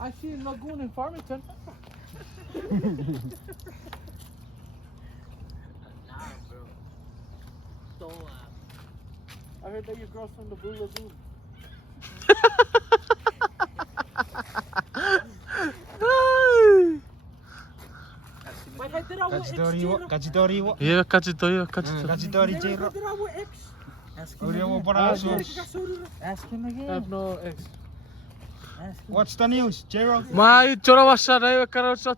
I see Lagoon in Farmington. Nah, bro. I heard that your girl's from the Blue Lagoon. Kachitori. Iya kachitori. Kachitori Jero. Udah mau parasus. Ask him I again. have no ex. Ask him. What's the news, Jero? Mä chora vasta ei katso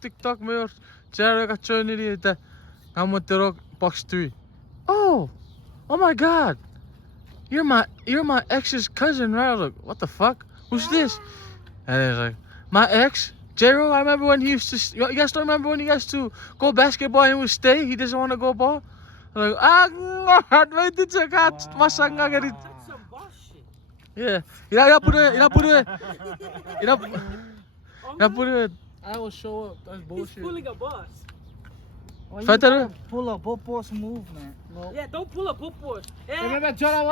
TikTok me Jerry katso ni että ammottero box 3. Oh my god. You're my ex's cousin, right? I was like, what the fuck? Who's this? And he's like, my ex? Jero, I remember when he used to you guys don't remember when he used to go basketball and he would stay? He doesn't want to go ball? I'm like, weet je, ze gaat masanga gerit. That's some boss shit. Yeah. Put it. I will show up. That's He's bullshit. pulling a boss. Well, you Fighter. gotta pull a Bopo's move, man. No. Yeah, don't pull a Foupo. Remember chora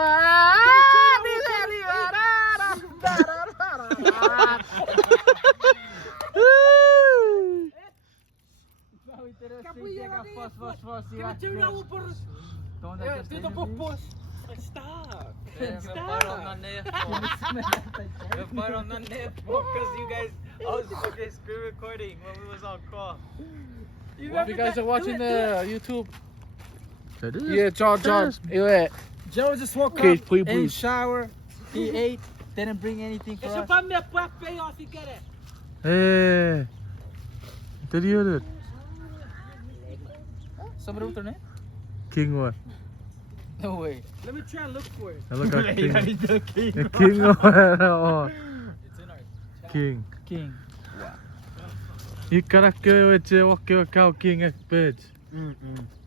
Do the Foupo. Stop. Because you guys, I was fucking screen recording when we was on call. If you guys are watching the YouTube. Yeah, John. Yeah. Joe just woke Okay, up, please, in please. shower, he ate, didn't bring anything for It's us. about me a pay off, you get it. Hey. Did you hear it? Somebody with their name? King what? No way. Let me try and look for it. I look at King. The king. The King what? King. King. You gotta go with your cow King at bed.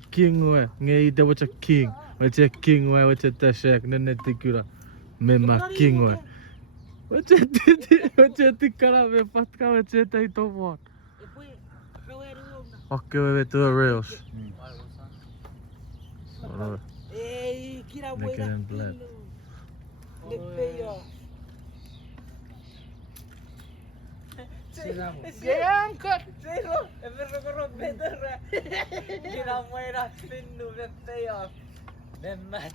King what? Ngay ida what's a king? What's a king what? What's a tashak? Nene tikura. Mema king what? What's a tikara? Me patka what's a taito what? Okay, we to the rails. Hey, kira Make it in blood. Le pay off. Zero, if it's a better, you know, when I spin the payoff, then match.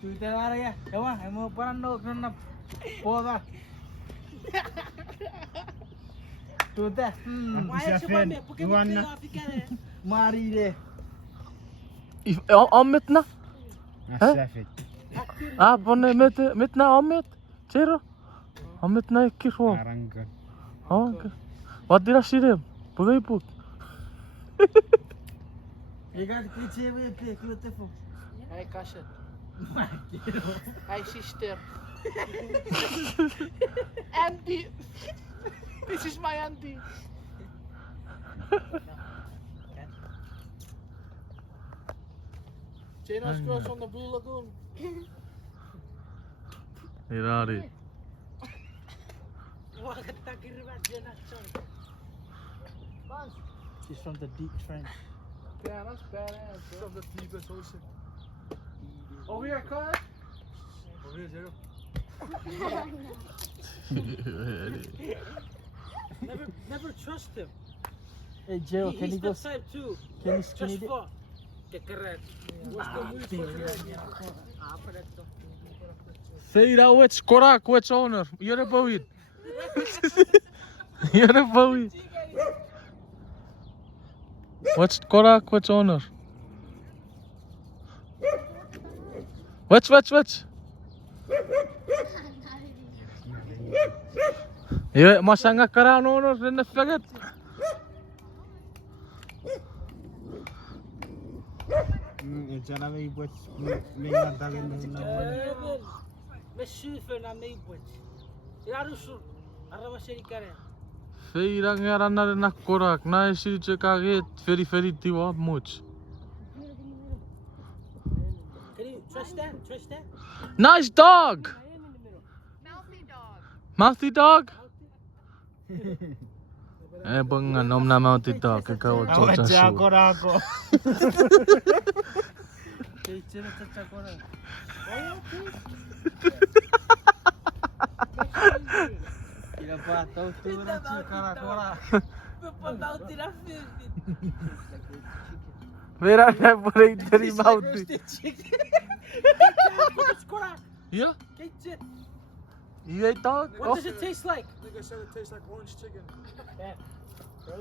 Twitter a ya. Ewa, mo parando na poda. Twitter. Why is you me? Porque me pay off, you get it. Mari de. Amit na? Safet. Ah, bonne mit na amit? Jero? Amit na ikirwo. Arangkan. Okay. Wat dira sirem? Pugay put. You got kiche we pe beautiful. Hey cousin. Hi sister. Auntie. This is my auntie. Jano's girls from the Blue Lagoon. Hirari. She's from the deep trench. Yeah, that's badass. From the deepest ocean. Over here, cuz. Over here, Jero. Never trust him. Hey Joe, can He's you go? the type too. Can you Just skinny dip? fuck. Get correct. What's the move for that? Say that which korak, which owner? You're a boy. You're a boy. What's korak, which owner? Which? Yeah, masanga karan owner, then the faggot. Cara may buat may natagan na Me sufer na me buat. Ilarusu. Araba seri kare. Feira ngara na na korak, na isi chekage very diwa much. Can you trust that? Trust that? Nice dog. Mouthy dog. Mouthy dog. Bengan om nama tita ke kau Awas coca jago su. aku. Kecil cecak orang. Tidak patau tu rasa kara-kara. Bepalau tidak fit. Mera na pare dari mouth. Yeah? Kitchen. You ate dog? What does it taste like? I think I said it tastes like orange chicken.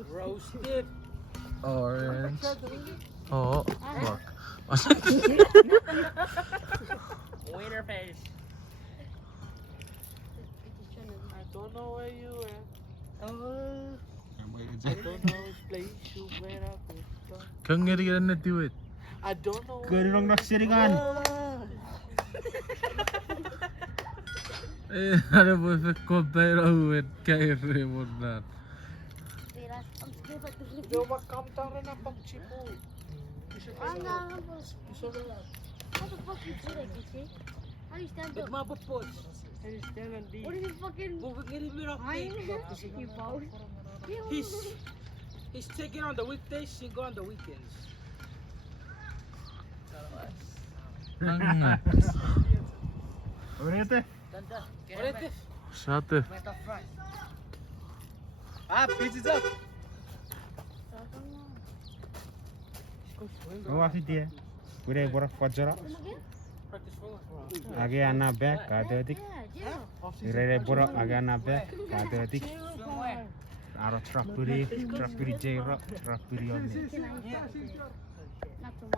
Roasted. Orange. Oh, fuck. Winter face. I don't know where you were. I don't know which place you went up. Kung ngeri na tiwit. I don't know. Gerong nak seringan. Ada boleh compare with kafe modern. Yo makam tang rin ang pagchipo. What the fuck you do that, Chuukese? How do you stand up? Mabot po. And he's standing deep. What is this fucking... Moving in the You both? He's taking on the weekdays, he go on the weekends. Urete. What is this? Sate. Ah, pitch up. Oh asih dia. Pure borok fajra. Practice for Age ana back kade dik. Yeah, jail. Rere borok age ana back kade dik. Aro strawberry jero strawberry on. Not too much.